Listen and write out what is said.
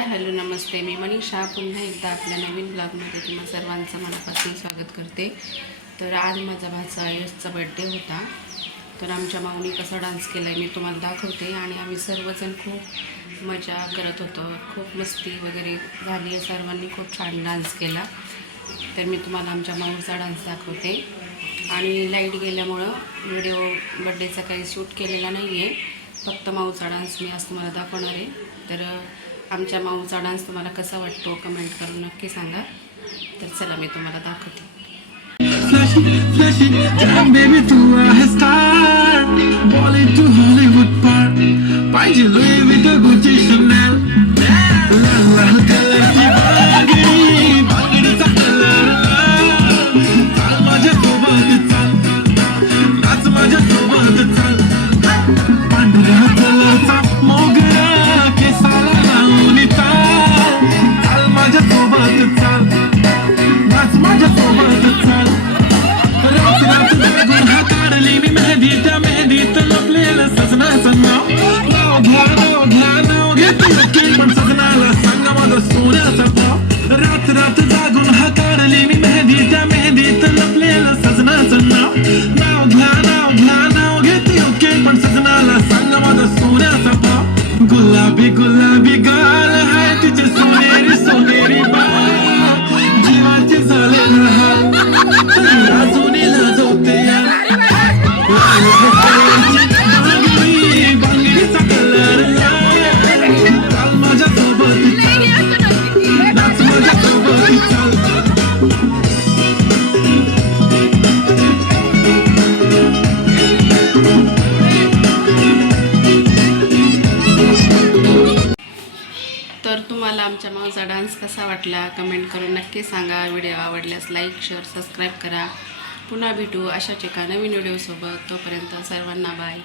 Hi hello नमस्ते, मी मनीषा पुन्हा एकदा आपल्या नवीन ब्लॉगमध्ये तुम्हा सर्वांचं मनापासून स्वागत करते। तर आज माझा भाचा यशचा बर्थडे होता, तर आमच्या माऊनी कसा डान्स केला आहे मी तुम्हाला दाखवते। आणि आम्ही सर्वजण खूप मजा करत होतो, खूप मस्ती वगैरे झाली आहे, सर्वांनी खूप छान डान्स केला। तर मी तुम्हाला आमच्या माऊचा डान्स दाखवते। आणि लाईट गेल्यामुळं व्हिडिओ बर्थडेचा काही शूट केलेला नाही आहे, फक्त माऊचा डान्स मी आज तुम्हाला दाखवणार आहे। तर आमच्या माऊचा डान्स तुम्हाला कसा वाटतो कमेंट करून नक्की सांगा। तर चला मी तुम्हाला दाखवते। रात जागून हाताळली मी मेहंदीच्या मेहंदीत लपलेलं सजनाचं नाव नाव घेते ओके पण सजनाला सांग माझा सोन्याचा भाव गुलाबी गुलाबी गाल हाय तिचे सोनेरी बाल जीवाचे झाले हाल अजूनही लाजवते बांगडीचा कलर चाल माझ्या सोबत नाच माझ्या सोबत चाल तर तुम्हाला आमच्या माऊचा डान्स कसा वाटला कमेंट करून नक्की सांगा। व्हिडिओ आवडल्यास लाईक शेअर सबस्क्राईब करा। पुन्हा भेटू अशाच एका नवीन व्हिडिओसोबत, तोपर्यंत सर्वांना बाय।